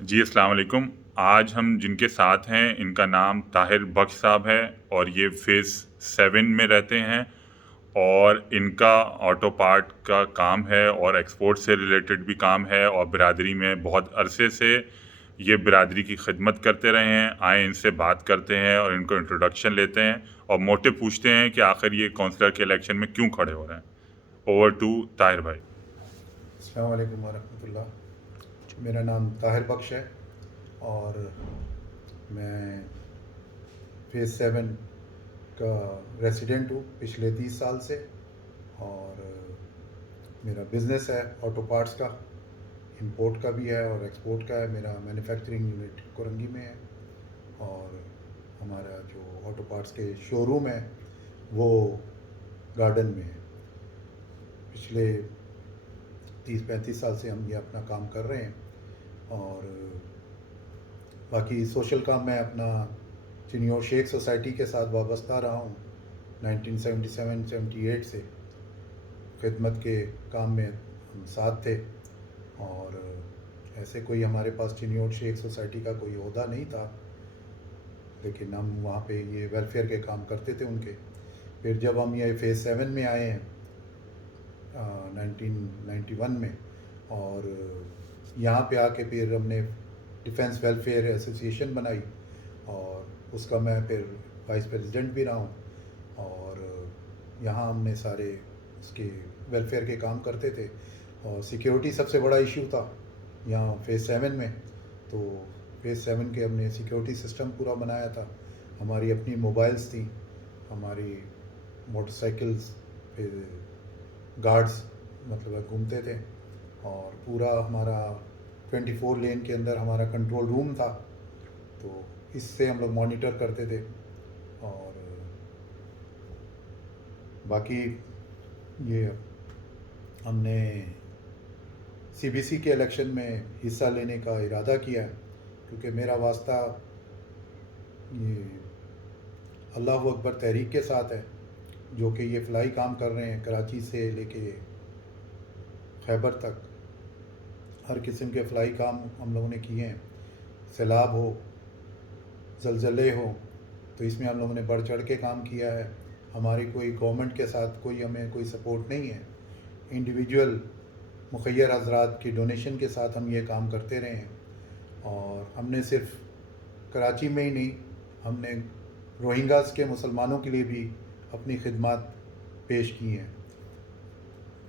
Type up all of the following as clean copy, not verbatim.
जी, अस्सलाम वालेकुम। आज हम जिनके साथ हैं, इनका नाम ताहिर बख्श साहब है और ये फ़ेज़ 7 में रहते हैं और इनका ऑटो पार्ट का काम है और एक्सपोर्ट से रिलेटेड भी काम है और बिरादरी में बहुत अरसे से ये बिरादरी की खिदमत करते रहे हैं। आए इनसे बात करते हैं और इनको इंट्रोडक्शन लेते हैं और मोटिव पूछते हैं कि आखिर ये काउंसलर के इलेक्शन में क्यों खड़े हो रहे हैं। ओवर टू ताहिर भाई। अस्सलाम वालेकुम वरहमतुल्लाह। मेरा नाम ताहिर बख्श है और मैं फ़ेज़ 7 का रेसिडेंट हूँ पिछले 30 साल से। और मेरा बिज़नेस है ऑटो पार्ट्स का, इंपोर्ट का भी है और एक्सपोर्ट का है। मेरा मैन्युफैक्चरिंग यूनिट कोरंगी में है और हमारा जो ऑटो पार्ट्स के शोरूम है वो गार्डन में है। पिछले 30-35 साल से हम ये अपना काम कर रहे हैं। और बाकी सोशल काम मैं अपना चिनियोर शेख सोसाइटी के साथ वाबस्ता रहा हूँ 1977-78 से। खिदमत के काम में हम साथ थे और ऐसे कोई हमारे पास चिनियोर शेख सोसाइटी का कोई ओहदा नहीं था, लेकिन हम वहाँ पे ये वेलफेयर के काम करते थे उनके। फिर जब हम ये फ़ेज़ 7 में आए हैं 1991 में, और यहाँ पे आके फिर हमने डिफेंस वेलफेयर एसोसिएशन बनाई और उसका मैं फिर वाइस प्रेसिडेंट भी रहा हूँ। और यहाँ हमने सारे उसके वेलफेयर के काम करते थे और सिक्योरिटी सबसे बड़ा इशू था यहाँ फ़ेज़ 7 में। तो फ़ेज़ 7 के हमने सिक्योरिटी सिस्टम पूरा बनाया था। हमारी अपनी मोबाइल्स थी, हमारी मोटरसाइकिल्स, फिर गार्ड्स मतलब घूमते थे और पूरा हमारा 24 लेन के अंदर हमारा कंट्रोल रूम था। तो इससे हम लोग मॉनिटर करते थे। और बाकी ये हमने सीबीसी के इलेक्शन में हिस्सा लेने का इरादा किया है, क्योंकि मेरा वास्ता ये अल्लाह अकबर तहरीक के साथ है, जो कि ये फ़लाई काम कर रहे हैं कराची से लेके खैबर तक। हर किस्म के फ़लाई काम हम लोगों ने किए हैं। सैलाब हो, ज़लज़ले हो, तो इसमें हम लोगों ने बढ़ चढ़ के काम किया है। हमारी कोई गवर्नमेंट के साथ कोई हमें कोई सपोर्ट नहीं है। इंडिविजुअल मुखय्यर हज़रात की डोनेशन के साथ हम ये काम करते रहे हैं। और हमने सिर्फ कराची में ही नहीं, हमने रोहिंग्यास के मुसलमानों के लिए भी अपनी खिदमत पेश की हैं।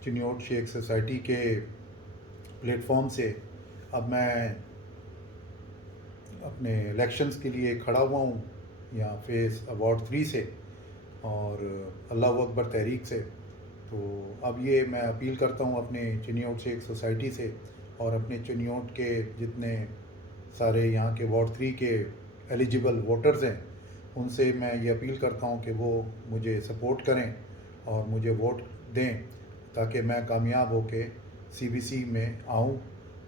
चिनियोट शेख सोसाइटी के प्लेटफॉर्म से अब मैं अपने इलेक्शंस के लिए खड़ा हुआ हूँ यहाँ फ़ेज़ अवार्ड 3 से और अल्लाह अकबर तहरीक से। तो अब ये मैं अपील करता हूँ अपने चिनियोट शेख सोसाइटी से और अपने चिनियोट के जितने सारे यहाँ के वार्ड 3 के एलिजिबल वोटर्स हैं, उनसे मैं ये अपील करता हूँ कि वो मुझे सपोर्ट करें और मुझे वोट दें, ताकि मैं कामयाब होके सीबीसी में आऊँ।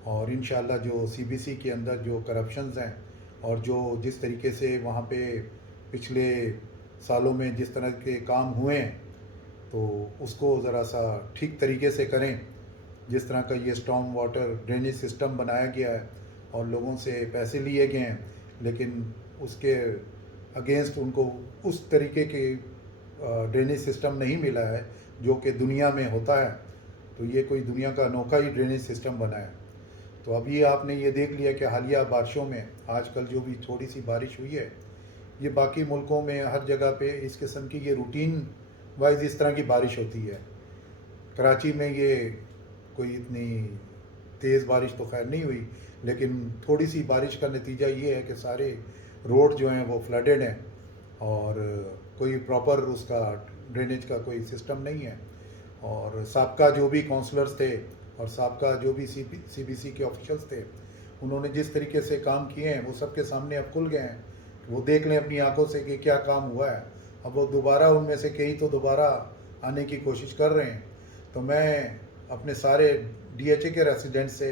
और इंशाल्लाह जो सीबीसी के अंदर जो करप्शंस हैं और जो जिस तरीके से वहाँ पे पिछले सालों में जिस तरह के काम हुए हैं, तो उसको ज़रा सा ठीक तरीके से करें। जिस तरह का ये स्टॉर्म वाटर ड्रेनेज सिस्टम बनाया गया है और लोगों से पैसे लिए गए हैं, लेकिन उसके अगेंस्ट उनको उस तरीके के ड्रेनेज सिस्टम नहीं मिला है जो कि दुनिया में होता है। तो ये कोई दुनिया का अनोखा ही ड्रेनेज सिस्टम बना है। तो अभी आपने ये देख लिया कि हालिया बारिशों में आजकल जो भी थोड़ी सी बारिश हुई है, ये बाकी मुल्कों में हर जगह पे इस किस्म की ये रूटीन वाइज इस तरह की बारिश होती है। कराची में ये कोई इतनी तेज़ बारिश तो खैर नहीं हुई, लेकिन थोड़ी सी बारिश का नतीजा ये है कि सारे रोड जो हैं वो फ्लडेड हैं और कोई प्रॉपर उसका ड्रेनेज का कोई सिस्टम नहीं है। और साबका जो भी काउंसलर्स थे और साबका जो भी सीबीसी के ऑफिशियल्स थे, उन्होंने जिस तरीके से काम किए हैं वो सबके सामने अब खुल गए हैं। वो देख लें अपनी आंखों से कि क्या काम हुआ है। अब वो दोबारा उनमें से कई तो दोबारा आने की कोशिश कर रहे हैं। तो मैं अपने सारे डीएचए के रेसिडेंट से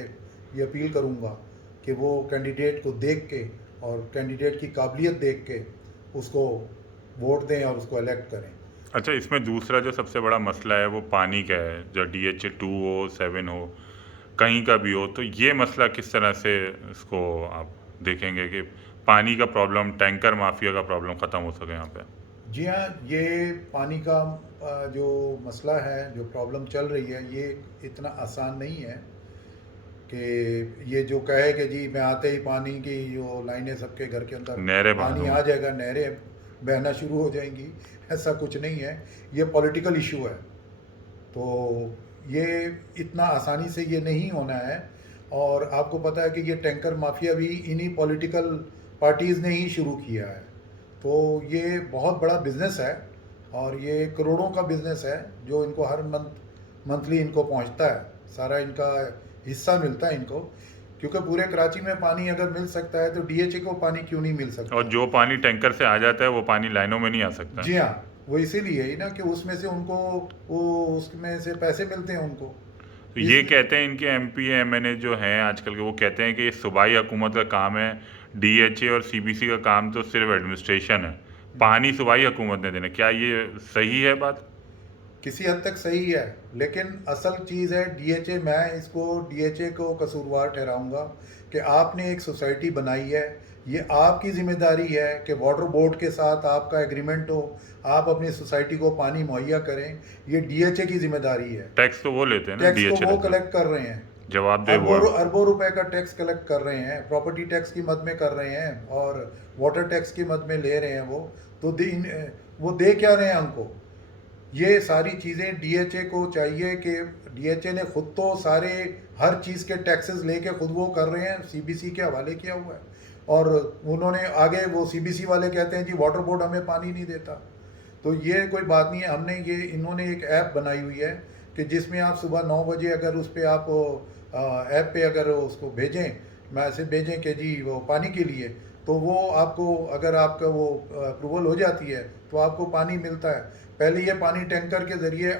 ये अपील करूँगा कि वो कैंडिडेट को देख के और कैंडिडेट की काबिलियत देख के उसको वोट दें और उसको इलेक्ट करें। अच्छा, इसमें दूसरा जो सबसे बड़ा मसला है वो पानी का है, जो DH 2 हो 7 हो। कहीं का भी हो, तो ये मसला किस तरह से इसको आप देखेंगे कि पानी का प्रॉब्लम, टैंकर माफिया का प्रॉब्लम ख़त्म हो सके यहाँ पे? जी हाँ, ये पानी का जो मसला है, जो प्रॉब्लम चल रही है, ये इतना आसान नहीं है कि ये जो कहे कि जी मैं आते ही पानी की जो लाइनें सबके घर के अंदर नहरें बहा पानी आ दूंगा। जाएगा, नहरें बहना शुरू हो जाएंगी। ऐसा कुछ नहीं है, ये पॉलिटिकल इशू है। तो ये इतना आसानी से ये नहीं होना है। और आपको पता है कि ये टैंकर माफिया भी इन्हीं पॉलिटिकल पार्टीज़ ने ही शुरू किया है। तो ये बहुत बड़ा बिजनेस है और ये करोड़ों का बिजनेस है जो इनको हर मंथली इनको पहुंचता है, सारा इनका हिस्सा मिलता है इनको। क्योंकि पूरे कराची में पानी अगर मिल सकता है तो डीएचए को पानी क्यों नहीं मिल सकता? और जो पानी टैंकर से आ जाता है वो पानी लाइनों में नहीं आ सकता। जी हाँ, वो इसीलिए ही ना कि उसमें से उनको वो उसमें से पैसे मिलते हैं उनको। तो इस ये कहते हैं इनके एमपी एमएनए जो हैं आजकल के, वो कहते हैं कि ये सूबाई हुकूमत का काम है, डीएचए और सीबीसी का काम तो सिर्फ एडमिनिस्ट्रेशन है, पानी सूबाई हुकूमत ने देना। क्या ये सही है बात? किसी हद तक सही है, लेकिन असल चीज़ है डीएचए। मैं इसको डीएचए को कसूरवार ठहराऊंगा कि आपने एक सोसाइटी बनाई है, ये आपकी जिम्मेदारी है कि वाटर बोर्ड के साथ आपका एग्रीमेंट हो, आप अपनी सोसाइटी को पानी मुहैया करें। ये डीएचए की जिम्मेदारी है। टैक्स तो वो लेते हैं ना, टैक्स तो डीएचए वो लेते हैं। कलेक्ट कर रहे हैं, जवाबदेह वो अरबों है। अरबों रुपए का टैक्स कलेक्ट कर रहे हैं, प्रॉपर्टी टैक्स की मद में कर रहे हैं और वाटर टैक्स की मद में ले रहे हैं वो। तो वो दे क्या रहे हैं हमको? ये सारी चीज़ें डीएचए को चाहिए कि डीएचए ने खुद तो सारे हर चीज़ के टैक्सेस लेके खुद वो कर रहे हैं, सीबीसी के हवाले किया हुआ है। और उन्होंने आगे वो सीबीसी वाले कहते हैं जी वाटर बोर्ड हमें पानी नहीं देता। तो ये कोई बात नहीं है। हमने ये इन्होंने एक ऐप बनाई हुई है कि जिसमें आप सुबह 9 बजे अगर उस पर आप ऐप पे अगर उसको भेजें, मैसेज भेजें कि जी वो पानी के लिए, तो वो आपको अगर आपका वो अप्रूवल हो जाती है तो आपको पानी मिलता है। पहले ये पानी टैंकर के ज़रिए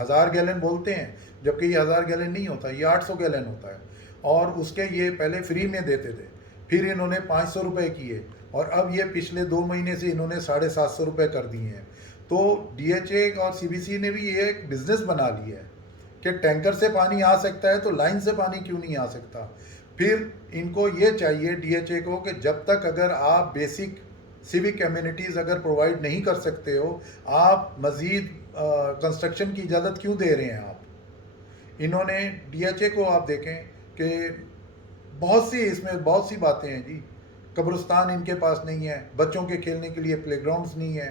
1000 गैलन बोलते हैं, जबकि ये 1000 गैलन नहीं होता, ये 800 गैलन होता है। और उसके ये पहले फ्री में देते थे, फिर इन्होंने 500 रुपये किए और अब ये पिछले 2 महीने से इन्होंने 750 रुपये कर दिए हैं। तो डीएचए और सीबीसी ने भी ये एक बिज़नेस बना लिया है कि टैंकर से पानी आ सकता है तो लाइन से पानी क्यों नहीं आ सकता। फिर इनको ये चाहिए डीएचए को कि जब तक अगर आप बेसिक सिविक एम्यूनिटीज़ अगर प्रोवाइड नहीं कर सकते हो, आप मज़ीद कंस्ट्रक्शन की इजाज़त क्यों दे रहे हैं आप? इन्होंने डीएचए को आप देखें कि बहुत सी बातें हैं जी। कब्रिस्तान इनके पास नहीं है, बच्चों के खेलने के लिए प्लेग्राउंड्स नहीं है,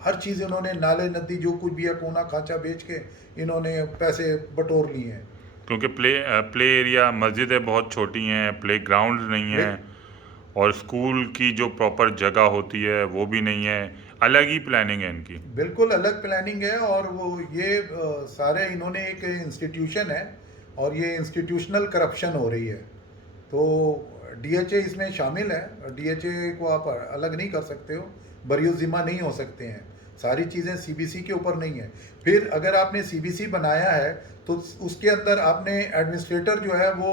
हर चीज़ इन्होंने नाले नदी जो कुछ भी है कोना खांचा बेच के इन्होंने पैसे बटोर लिए हैं। क्योंकि प्ले एरिया, मस्जिदें बहुत छोटी हैं, प्ले ग्राउंड नहीं है, और स्कूल की जो प्रॉपर जगह होती है वो भी नहीं है। अलग ही प्लानिंग है इनकी। बिल्कुल अलग प्लानिंग है। और वो ये सारे इन्होंने एक इंस्टीट्यूशन है और ये इंस्टीट्यूशनल करप्शन हो रही है। तो डीएचए इसमें शामिल है। डीएचए को आप अलग नहीं कर सकते हो, बरियो ज़िम्मा नहीं हो सकते हैं। सारी चीज़ें सीबीसी के ऊपर नहीं है। फिर अगर आपने सीबीसी बनाया है तो उसके अंदर आपने एडमिनिस्ट्रेटर जो है वो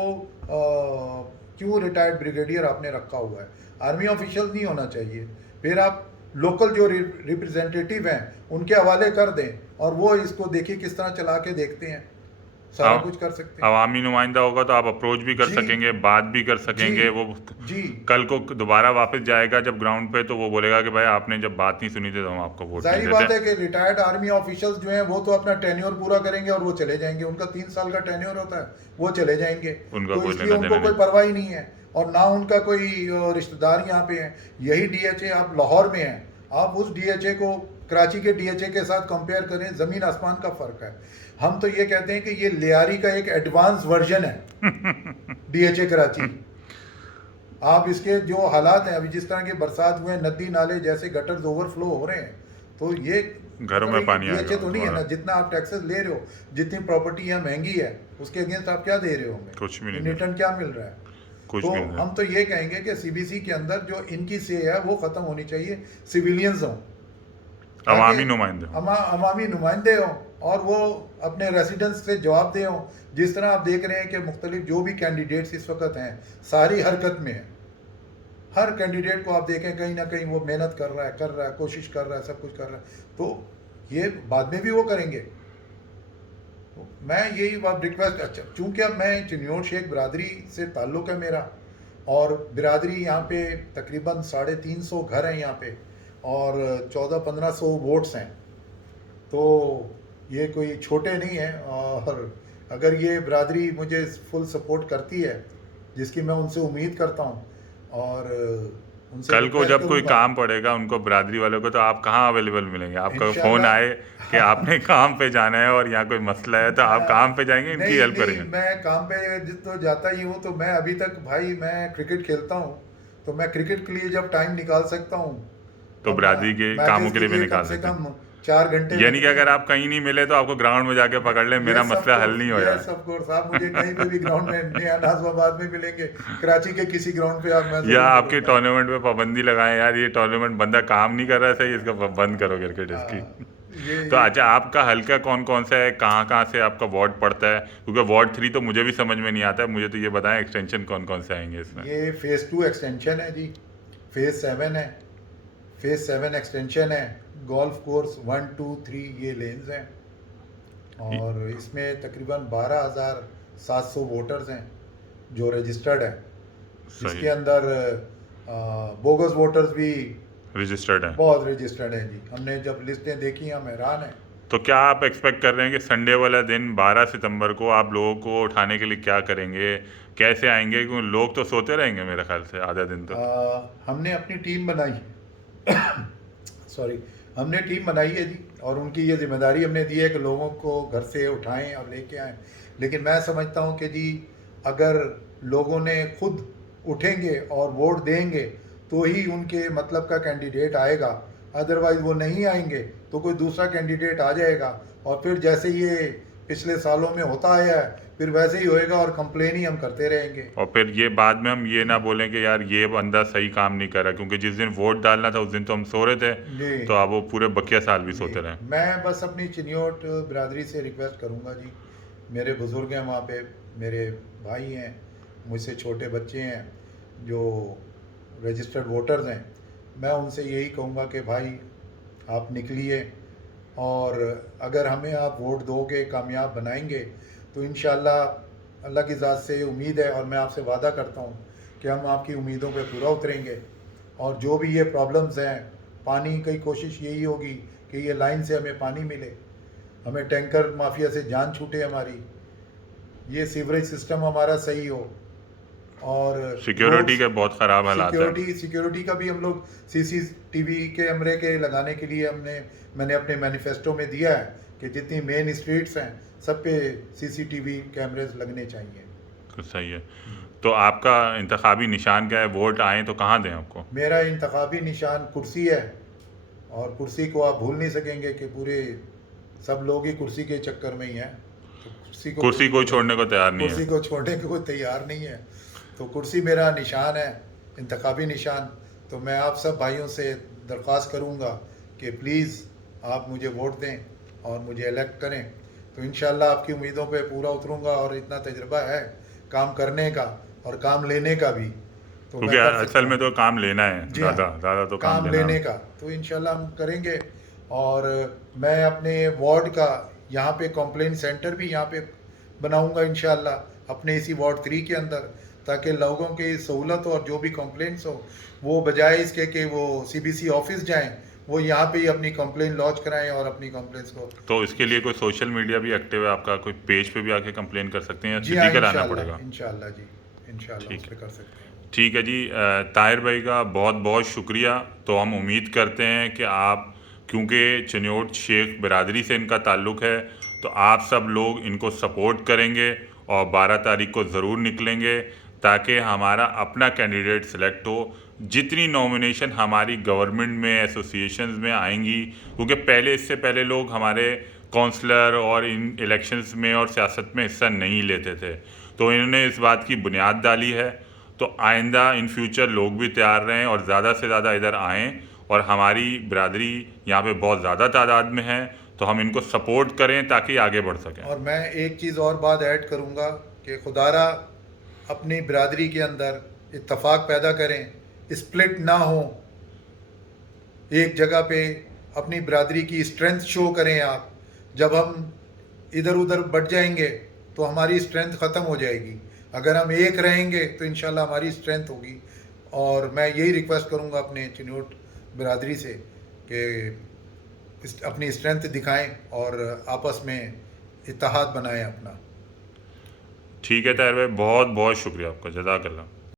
क्यों रिटायर्ड ब्रिगेडियर आपने रखा हुआ है? आर्मी ऑफिशियल नहीं होना चाहिए। फिर आप लोकल जो रिप्रेजेंटेटिव हैं उनके हवाले कर दें और वो इसको देखिए किस तरह चला के देखते हैं, सारा कुछ कर सकते हैं। अवामी नुमाइंदा होगा तो आप अप्रोच भी कर जी सकेंगे, बात भी कर सकेंगे। जी वो जी कल को दोबारा वापस जाएगा जब ग्राउंड पे, तो वो बोलेगा कि भाई आपने जब बात नहीं सुनी थी तो हम आपको वोट नहीं जाहिर देते। बात है कि रिटायर्ड आर्मी ऑफिशियल्स जो हैं वो तो अपना टेन्योर पूरा करेंगे और वो चले जाएंगे। उनका 3 साल का टेन्योर होता है, वो चले जाएंगे। उनका तो कोई इसलिए लेना उनको देना कोई नहीं। परवाह ही नहीं है और ना उनका कोई रिश्तेदार यहाँ पे है। यही डीएचए आप लाहौर में है, आप उस डीएचए को कराची के डीएचए के साथ कंपेयर करें, ज़मीन आसमान का फ़र्क है। हम तो ये कहते हैं कि ये लियारी का एक एडवांस वर्जन है डीएचए कराची। आप इसके जो हालात हैं अभी, जिस तरह के बरसात हुए, नदी नाले जैसे गटर्स ओवरफ्लो हो रहे हैं, तो ये घरों में पानी आ डीएचए तो नहीं है ना। गया, जितना आप टैक्सेस ले रहे हो, जितनी प्रॉपर्टी यहाँ महंगी है, उसके अगेंस्ट आप क्या दे रहे हो हमें? कुछ भी नहीं इन दे रिटर्न क्या मिल रहा है? कुछ तो भी नहीं। हम तो ये कहेंगे कि सीबीसी के अंदर जो इनकी से है वो ख़त्म होनी चाहिए, सिविलियंस हों, अवामी नुमाइंदे। अवामी नुमाइंदे हों और वो अपने रेसिडेंट्स से जवाबदेह हों। जिस तरह आप देख रहे हैं कि मुख्तलिफ जो भी कैंडिडेट्स इस वक्त हैं सारी हरकत में है। हर कैंडिडेट को आप देखें कहीं ना कहीं वो मेहनत कर रहा है, कोशिश कर रहा है, सब कुछ कर रहा है। तो ये बाद में भी वो करेंगे। मैं यही बात रिक्वेस्ट, अच्छा चूँकि अब मैं चिन्योट शेख बिरादरी से ताल्लुक़ है मेरा, और बिरादरी यहाँ पे तकरीबन 350 घर हैं यहाँ पे, और 1400-1500 वोट्स हैं, तो ये कोई छोटे नहीं हैं। और अगर ये बिरादरी मुझे फुल सपोर्ट करती है, जिसकी मैं उनसे उम्मीद करता हूँ, और उनसे कल को रिक्वेस्ट जब कोई करूँगा काम पड़ेगा उनको बिरादरी वालों को, तो आप कहाँ अवेलेबल मिलेंगे? आपका फ़ोन इंशाल्लाह। आए कि आपने काम पे जाना है और यहाँ कोई मसला है, तो आप काम पे जाएंगे, इनकी नहीं हेल्प नहीं, करेंगे? मैं काम पे तो जाता ही हूँ। तो मैं अभी तक भाई मैं क्रिकेट खेलता हूँ, तो मैं क्रिकेट के लिए जब टाइम निकाल सकता हूँ, तो अब बिरादरी के कामों मैचेस के के लिए भी लिए कम निकाल से सकते हैं। कम 4 घंटे यानी कि लगते अगर हैं। आप कहीं नहीं मिले तो आपको ग्राउंड में जाके पकड़ लें, मेरा मसला हल नहीं होया। यस ऑफ कोर्स, आप मुझे कहीं पे भी ग्राउंड में, नया नाजमाबाद में मिलेंगे, कराची के किसी ग्राउंड पे, आप मैं या ज़रूर आपके मिलूंगा। टूर्नामेंट पे पाबंदी लगाएं, यार ये टूर्नामेंट बंदा काम नहीं कर रहा, सही, इसका बंद करो क्रिकेट इसकी। तो ये अच्छा, आपका हल्का कौन कौन सा है, कहाँ कहाँ से आपका वार्ड पड़ता है? क्योंकि वार्ड 3 तो मुझे भी समझ में नहीं आता है, मुझे तो ये बताएं एक्सटेंशन कौन कौन से आएंगे इसमें? ये फेज़ 2 एक्सटेंशन है जी, फेज़ 7 है, फेज़ 7 एक्सटेंशन है, गोल्फ कोर्स 1 2 3 ये लेन्स हैं, और इसमें तकरीबन 12,700 वोटर्स हैं जो रजिस्टर्ड हैं। सही, इसके अंदर बोगस वोटर्स भी रजिस्टर्ड है। बहुत रजिस्टर्ड हैं जी। हमने जब लिस्टें देखी हम हैरान हैं। तो क्या आप एक्सपेक्ट कर रहे हैं कि संडे वाला दिन 12 सितंबर को आप लोगों को उठाने के लिए क्या करेंगे, कैसे आएंगे? क्योंकि लोग तो सोते रहेंगे मेरे ख्याल से आधा दिन तो। हमने अपनी टीम बनाई सॉरी, हमने टीम बनाई है जी, और उनकी ये जिम्मेदारी हमने दी है कि लोगों को घर से उठाएं और लेके आएं। लेकिन मैं समझता हूं कि जी, अगर लोगों ने खुद उठेंगे और वोट देंगे तो ही उनके मतलब का कैंडिडेट आएगा, अदरवाइज़ वो नहीं आएंगे तो कोई दूसरा कैंडिडेट आ जाएगा, और फिर जैसे ये पिछले सालों में होता आया है फिर वैसे ही होएगा, और कंप्लेन ही हम करते रहेंगे। और फिर ये बाद में हम ये ना बोलें कि यार ये बंदा सही काम नहीं कर रहा, क्योंकि जिस दिन वोट डालना था उस दिन तो हम सो रहे थे, जी तो अब वो पूरे बकिया साल भी जी, सोते रहे। मैं बस अपनी चिन्योट बिरादरी से रिक्वेस्ट करूंगा जी, मेरे बुज़ुर्ग हैं वहाँ पे, मेरे भाई हैं, मुझसे छोटे बच्चे हैं जो रजिस्टर्ड वोटर्स हैं, मैं उनसे यही कहूँगा कि भाई आप निकलिए, और अगर हमें आप वोट दोगे, कामयाब बनाएंगे, तो इंशाल्लाह अल्लाह की ज़ात से उम्मीद है, और मैं आपसे वादा करता हूँ कि हम आपकी उम्मीदों पे पूरा उतरेंगे। और जो भी ये प्रॉब्लम्स हैं, पानी की कोशिश यही होगी कि ये लाइन से हमें पानी मिले, हमें टैंकर माफिया से जान छूटे हमारी, ये सीवरेज सिस्टम हमारा सही हो, और सिक्योरिटी के बहुत ख़राब हालात है। सिक्योरिटी का भी हम लोग सीसीटीवी कैमरे के लगाने के लिए मैंने अपने मैनिफेस्टो में दिया है कि जितनी मेन स्ट्रीट्स हैं सब पे सीसीटीवी कैमरेज लगने चाहिए। तो सही है। तो आपका इंतखाबी निशान क्या है? वोट आए तो कहाँ दें आपको? मेरा इंतखाबी निशान कुर्सी है, और कुर्सी को आप भूल नहीं सकेंगे कि पूरे सब लोग ही कुर्सी के चक्कर में ही हैं, तो कुर्सी कोई छोड़ने को तैयार नहीं कुर्सी है। को छोड़ने को कोई तैयार नहीं है। तो कुर्सी मेरा निशान है, इंतखाबी निशान। तो मैं आप सब भाइयों से दरख्वास्त करूँगा कि प्लीज़ आप मुझे वोट दें और मुझे इलेक्ट करें, तो इंशाल्लाह आपकी उम्मीदों पे पूरा उतरूँगा, और इतना तजुर्बा है काम करने का और काम लेने का भी, तो क्योंकि मैं कर सकता असल में हूँ। तो काम लेना है, जी हाँ, ज़्यादा तो काम काम लेना लेने है। का तो इंशाल्लाह हम करेंगे। और मैं अपने वार्ड का यहाँ पे कंप्लेंट सेंटर भी यहाँ पे बनाऊँगा इंशाल्लाह, अपने इसी वार्ड 3 के अंदर, ताकि लोगों की सहूलत हो, और जो भी कंप्लेंट्स हो वो बजाय इसके कि वो सीबीसी ऑफिस जाएं, वो यहाँ पे ही अपनी कंप्लेंट लॉन्च कराएं और अपनी कंप्लेंट्स को। तो इसके लिए कोई सोशल मीडिया भी एक्टिव है आपका? कोई पेज पे भी आके कंप्लेन कर सकते हैं, या जी हाँ, फिजिकल आना पड़ेगा? इंशाल्लाह जी, इंशाल्लाह ठीक उस है। पर कर सकते हैं। ठीक है जी, ताहिर भाई का बहुत बहुत शुक्रिया। तो हम उम्मीद करते हैं कि आप, क्योंकि चिन्योट शेख बिरादरी से इनका ताल्लुक़ है, तो आप सब लोग इनको सपोर्ट करेंगे और 12 तारीख को ज़रूर निकलेंगे, ताकि हमारा अपना कैंडिडेट सेलेक्ट हो। जितनी नॉमिनेशन हमारी गवर्नमेंट में, एसोसिएशंस में आएंगी, क्योंकि पहले, इससे पहले लोग हमारे काउंसलर और इन इलेक्शंस में और सियासत में हिस्सा नहीं लेते थे, तो इन्होंने इस बात की बुनियाद डाली है। तो आइंदा इन फ्यूचर लोग भी तैयार रहें और ज़्यादा से ज़्यादा इधर आएँ, और हमारी बिरादरी यहाँ पे बहुत ज़्यादा तादाद में है, तो हम इनको सपोर्ट करें ताकि आगे बढ़ सकें। और मैं एक चीज़ और बात ऐड करूँगा कि खुदारा अपनी बिरादरी के अंदर इत्तफाक पैदा करें, स्प्लिट ना हो, एक जगह पे अपनी बिरादरी की स्ट्रेंथ शो करें आप। जब हम इधर उधर बढ़ जाएंगे तो हमारी स्ट्रेंथ ख़त्म हो जाएगी। अगर हम एक रहेंगे तो इंशाल्लाह हमारी स्ट्रेंथ होगी। और मैं यही रिक्वेस्ट करूँगा अपने चिन्योट बिरादरी से कि अपनी स्ट्रेंथ दिखाएं और आपस में इत्तेहाद बनाएं अपना। ठीक है ताहिर भाई, बहुत बहुत शुक्रिया आपका, जज़ाकल्लाह।